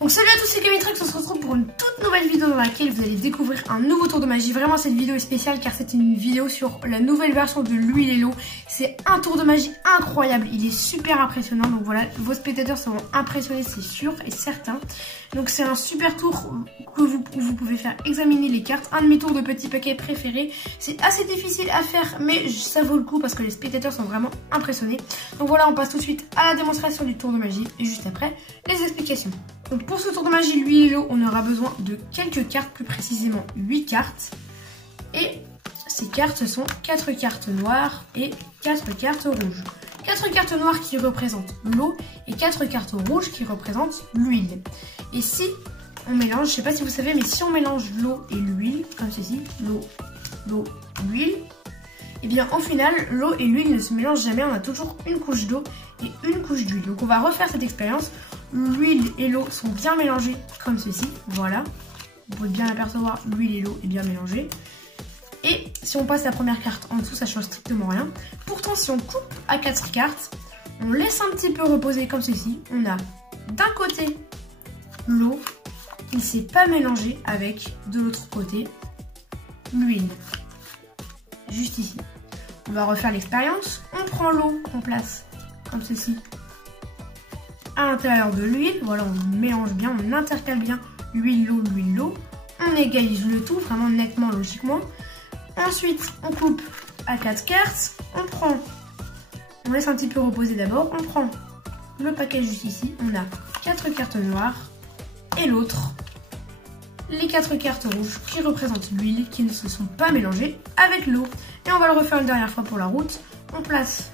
Donc salut à tous, c'est Camille Trucs, on se retrouve pour une toute nouvelle vidéo dans laquelle vous allez découvrir un nouveau tour de magie. Vraiment cette vidéo est spéciale car c'est une vidéo sur la nouvelle version de l'huile et l'eau. C'est un tour de magie incroyable, il est super impressionnant. Donc voilà, vos spectateurs seront impressionnés, c'est sûr et certain. Donc c'est un super tour que vous pouvez faire examiner les cartes. Un de mes tours de petits paquets préférés. C'est assez difficile à faire mais ça vaut le coup parce que les spectateurs sont vraiment impressionnés. Donc voilà, on passe tout de suite à la démonstration du tour de magie et juste après les explications. Donc pour ce tour de magie, l'huile et l'eau, on aura besoin de quelques cartes, plus précisément 8 cartes. Et ces cartes, ce sont 4 cartes noires et 4 cartes rouges. 4 cartes noires qui représentent l'eau et 4 cartes rouges qui représentent l'huile. Et si on mélange, je ne sais pas si vous savez, mais si on mélange l'eau et l'huile, comme ceci, l'eau, l'huile, et bien au final, l'eau et l'huile ne se mélangent jamais, on a toujours une couche d'eau et une couche d'huile. Donc on va refaire cette expérience. L'huile et l'eau sont bien mélangées comme ceci, voilà. Vous pouvez bien apercevoir, l'huile et l'eau est bien mélangée. Et si on passe la première carte en dessous, ça change strictement rien. Pourtant, si on coupe à 4 cartes, on laisse un petit peu reposer comme ceci. On a d'un côté l'eau qui ne s'est pas mélangée avec de l'autre côté l'huile. Juste ici. On va refaire l'expérience. On prend l'eau qu'on place comme ceci à l'intérieur de l'huile. Voilà, on mélange bien, on intercale bien l'huile, l'eau, l'huile, l'eau. On égalise le tout, vraiment nettement, logiquement. Ensuite, on coupe à 4 cartes. On laisse un petit peu reposer d'abord. On prend le paquet juste ici. On a 4 cartes noires et l'autre. Les 4 cartes rouges qui représentent l'huile qui ne se sont pas mélangées avec l'eau. Et on va le refaire une dernière fois pour la route. On place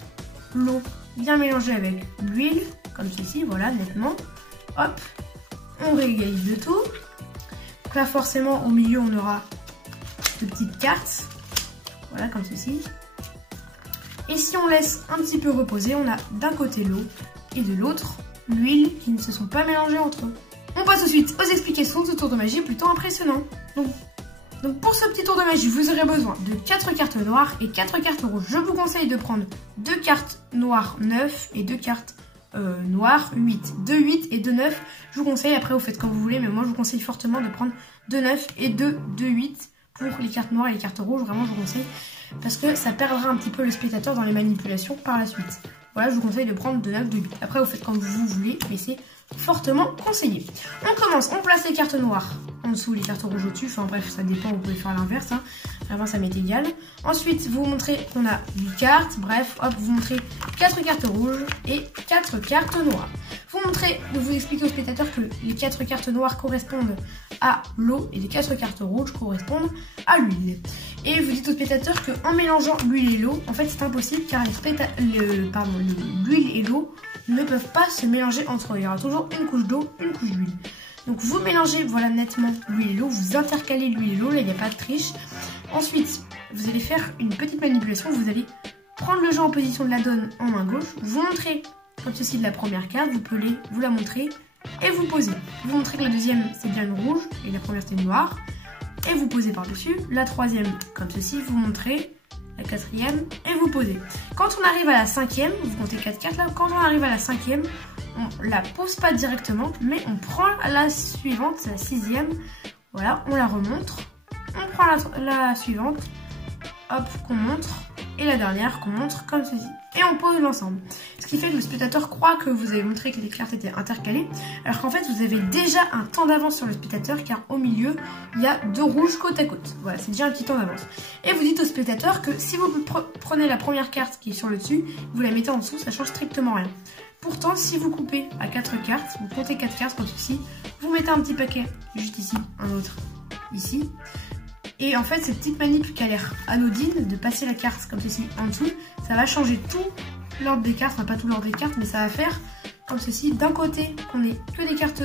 l'eau bien mélangée avec l'huile, comme ceci, voilà, nettement. Hop, on réégalise le tout. Donc là, forcément, au milieu, on aura de petites cartes. Voilà, comme ceci. Et si on laisse un petit peu reposer, on a d'un côté l'eau et de l'autre l'huile qui ne se sont pas mélangées entre eux. On passe tout de suite aux explications de ce tour de magie plutôt impressionnant. Donc pour ce petit tour de magie, vous aurez besoin de 4 cartes noires et 4 cartes rouges. Je vous conseille de prendre 2 cartes noires 9 et 2 cartes noires 8. 2 8 et 2 9. Je vous conseille, après vous faites comme vous voulez, mais moi je vous conseille fortement de prendre 2 9 et 2 8 pour les cartes noires et les cartes rouges. Vraiment je vous conseille parce que ça perdra un petit peu le spectateur dans les manipulations par la suite. Voilà, je vous conseille de prendre 2 9, 2 8. Après vous faites comme vous voulez, mais c'est fortement conseillé. On commence, on place les cartes noires en dessous, les cartes rouges au-dessus. Enfin bref, ça dépend, vous pouvez faire l'inverse. Hein. Vraiment, ça m'est égal. Ensuite, vous montrez qu'on a 8 cartes. Bref, hop, vous montrez 4 cartes rouges et 4 cartes noires. Vous expliquez au spectateur que les 4 cartes noires correspondent à l'eau et les 4 cartes rouges correspondent à l'huile. Et vous dites au spectateur qu'en mélangeant l'huile et l'eau, en fait c'est impossible car l'huile et l'eau ne peuvent pas se mélanger entre eux. Il y aura toujours une couche d'eau, une couche d'huile. Donc vous mélangez voilà nettement l'huile et l'eau, vous intercalez l'huile et l'eau, là il n'y a pas de triche. Ensuite, vous allez faire une petite manipulation, vous allez prendre le jeu en position de la donne en main gauche, vous montrez comme ceci de la première carte, vous la montrez et vous posez. Vous montrez que la deuxième c'est bien une rouge et la première c'est une noire. Et vous posez par-dessus. La troisième comme ceci, vous montrez la quatrième et vous posez. Quand on arrive à la cinquième, vous comptez 4 cartes là, quand on arrive à la cinquième, on la pose pas directement, mais on prend la suivante, c'est la sixième, voilà, on la remontre, on prend la suivante, hop, qu'on montre, et la dernière qu'on montre comme ceci. Et on pose l'ensemble. Ce qui fait que le spectateur croit que vous avez montré que les cartes étaient intercalées, alors qu'en fait vous avez déjà un temps d'avance sur le spectateur, car au milieu il y a 2 rouges côte à côte. Voilà, c'est déjà un petit temps d'avance. Et vous dites au spectateur que si vous prenez la première carte qui est sur le dessus, vous la mettez en dessous, ça change strictement rien. Pourtant, si vous coupez à 4 cartes, vous comptez 4 cartes comme ceci, vous mettez un petit paquet juste ici, un autre ici. Et en fait, cette petite manip qui a l'air anodine, de passer la carte comme ceci en dessous, ça va changer tout l'ordre des cartes, enfin pas tout l'ordre des cartes, mais ça va faire comme ceci. D'un côté, on ait que des cartes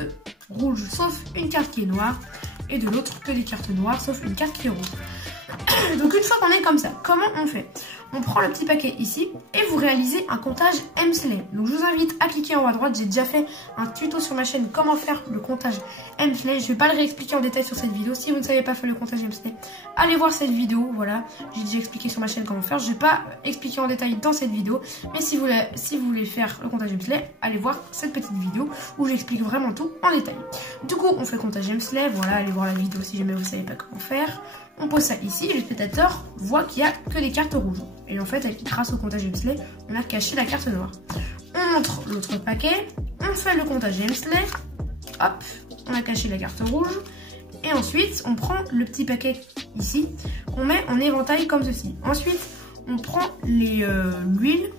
rouges, sauf une carte qui est noire, et de l'autre, que des cartes noires, sauf une carte qui est rouge. Donc une fois qu'on est comme ça, comment on fait? On prend le petit paquet ici et vous réalisez un comptage Hemsley. Donc je vous invite à cliquer en haut à droite. J'ai déjà fait un tuto sur ma chaîne comment faire le comptage Hemsley. Je ne vais pas le réexpliquer en détail sur cette vidéo. Si vous ne savez pas faire le comptage Hemsley, allez voir cette vidéo. Voilà, j'ai déjà expliqué sur ma chaîne comment faire. Je ne vais pas expliquer en détail dans cette vidéo. Mais si vous voulez faire le comptage Hemsley, allez voir cette petite vidéo où j'explique vraiment tout en détail. Du coup, on fait le comptage Hemsley. Voilà, allez voir la vidéo si jamais vous ne savez pas comment faire. On pose ça ici et le spectateur voit qu'il n'y a que des cartes rouges. Et en fait, grâce au comptage Hemsley, on a caché la carte noire. On montre l'autre paquet, on fait le comptage Hemsley, hop, on a caché la carte rouge. Et ensuite, on prend le petit paquet ici, qu'on met en éventail comme ceci. Ensuite, on prend l'huile,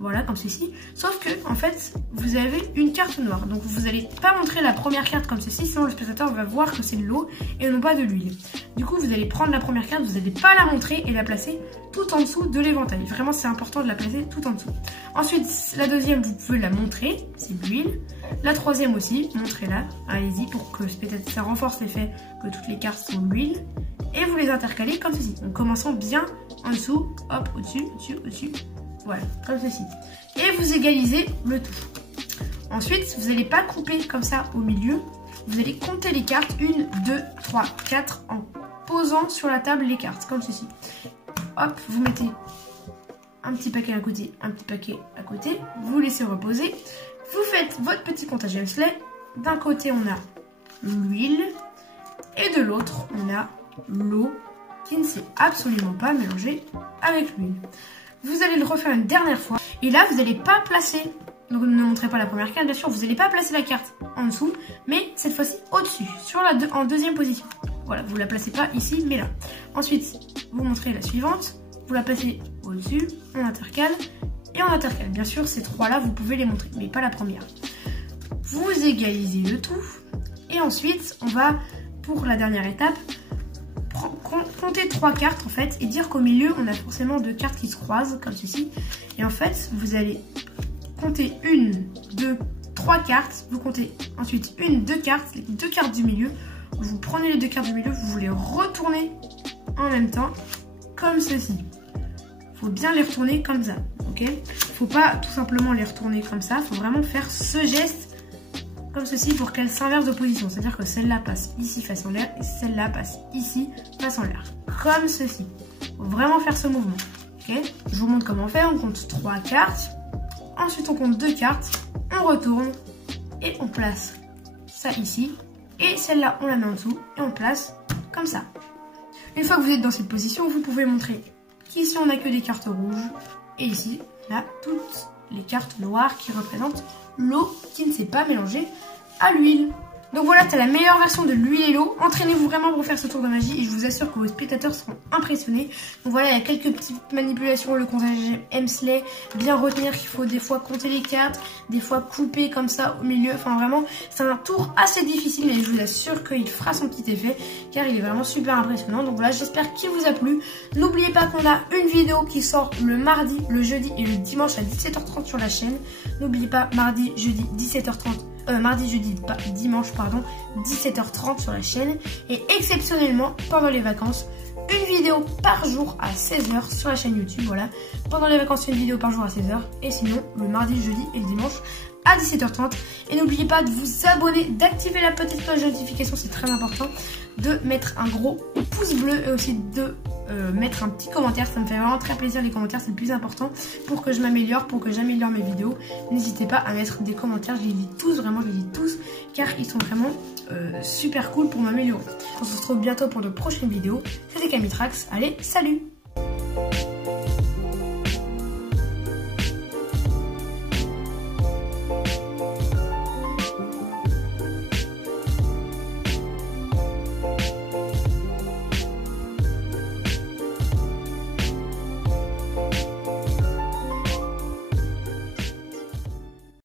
voilà, comme ceci. Sauf que, en fait, vous avez une carte noire. Donc, vous n'allez pas montrer la première carte comme ceci, sinon le spectateur va voir que c'est de l'eau et non pas de l'huile. Du coup, vous allez prendre la première carte, vous n'allez pas la montrer et la placer tout en dessous de l'éventail. Vraiment, c'est important de la placer tout en dessous. Ensuite, la deuxième, vous pouvez la montrer, c'est de l'huile. La troisième aussi, montrez-la, allez-y, pour que peut-être ça renforce l'effet que toutes les cartes sont de l'huile. Et vous les intercalez comme ceci, en commençant bien en dessous, hop, au-dessus, au-dessus, au-dessus. Voilà, comme ceci. Et vous égalisez le tout. Ensuite, vous n'allez pas couper comme ça au milieu. Vous allez compter les cartes. 1, 2, 3, 4 en posant sur la table les cartes, comme ceci. Hop, vous mettez un petit paquet à côté, un petit paquet à côté. Vous laissez reposer. Vous faites votre petit comptage Hemsley. D'un côté, on a l'huile. Et de l'autre, on a l'eau qui ne s'est absolument pas mélangée avec l'huile. Vous allez le refaire une dernière fois. Et là, vous n'allez pas placer, donc ne montrez pas la première carte, bien sûr, vous n'allez pas placer la carte en dessous, mais cette fois-ci au-dessus, en deuxième position. Voilà, vous ne la placez pas ici, mais là. Ensuite, vous montrez la suivante, vous la placez au-dessus, on intercale, et on intercale. Bien sûr, ces trois-là, vous pouvez les montrer, mais pas la première. Vous égalisez le tout, et ensuite, on va, pour la dernière étape, compter 3 cartes en fait et dire qu'au milieu on a forcément 2 cartes qui se croisent comme ceci, et en fait vous allez compter 1, 2, 3 cartes, vous comptez ensuite 1, 2 cartes, les 2 cartes du milieu, vous prenez les 2 cartes du milieu, vous les retournez en même temps comme ceci. Faut bien les retourner comme ça, ok? Faut pas tout simplement les retourner comme ça, faut vraiment faire ce geste comme ceci pour qu'elle s'inverse de position. C'est-à-dire que celle-là passe ici face en l'air et celle-là passe ici face en l'air. Comme ceci. Faut vraiment faire ce mouvement. Ok? Je vous montre comment faire. On compte 3 cartes. Ensuite, on compte 2 cartes. On retourne et on place ça ici. Et celle-là, on la met en dessous et on place comme ça. Une fois que vous êtes dans cette position, vous pouvez montrer qu'ici, on n'a que des cartes rouges. Et ici, là, toutes les cartes noires qui représentent l'eau qui ne s'est pas mélangée à l'huile. Donc voilà, c'est la meilleure version de l'huile et l'eau. Entraînez-vous vraiment pour faire ce tour de magie et je vous assure que vos spectateurs seront impressionnés. Donc voilà, il y a quelques petites manipulations, le comptage Hemsley, bien retenir qu'il faut des fois compter les cartes, des fois couper comme ça au milieu. Enfin vraiment, c'est un tour assez difficile mais je vous assure qu'il fera son petit effet car il est vraiment super impressionnant. Donc voilà, j'espère qu'il vous a plu. N'oubliez pas qu'on a une vidéo qui sort le mardi, le jeudi et le dimanche à 17h30 sur la chaîne. N'oubliez pas, mardi, jeudi, 17h30. Mardi, jeudi, dimanche, pardon, 17h30 sur la chaîne. Et exceptionnellement, pendant les vacances, une vidéo par jour à 16h sur la chaîne YouTube. Voilà, pendant les vacances, une vidéo par jour à 16h. Et sinon, le mardi, jeudi et le dimanche à 17h30. Et n'oubliez pas de vous abonner, d'activer la petite cloche de notification, c'est très important. De mettre un gros pouce bleu et aussi de mettre un petit commentaire. Ça me fait vraiment très plaisir, les commentaires, c'est le plus important pour que je m'améliore, pour que j'améliore mes vidéos. N'hésitez pas à mettre des commentaires, je les lis tous, vraiment je les lis tous, car ils sont vraiment super cool pour m'améliorer. On se retrouve bientôt pour de prochaines vidéos. C'était Camitrax, allez, salut!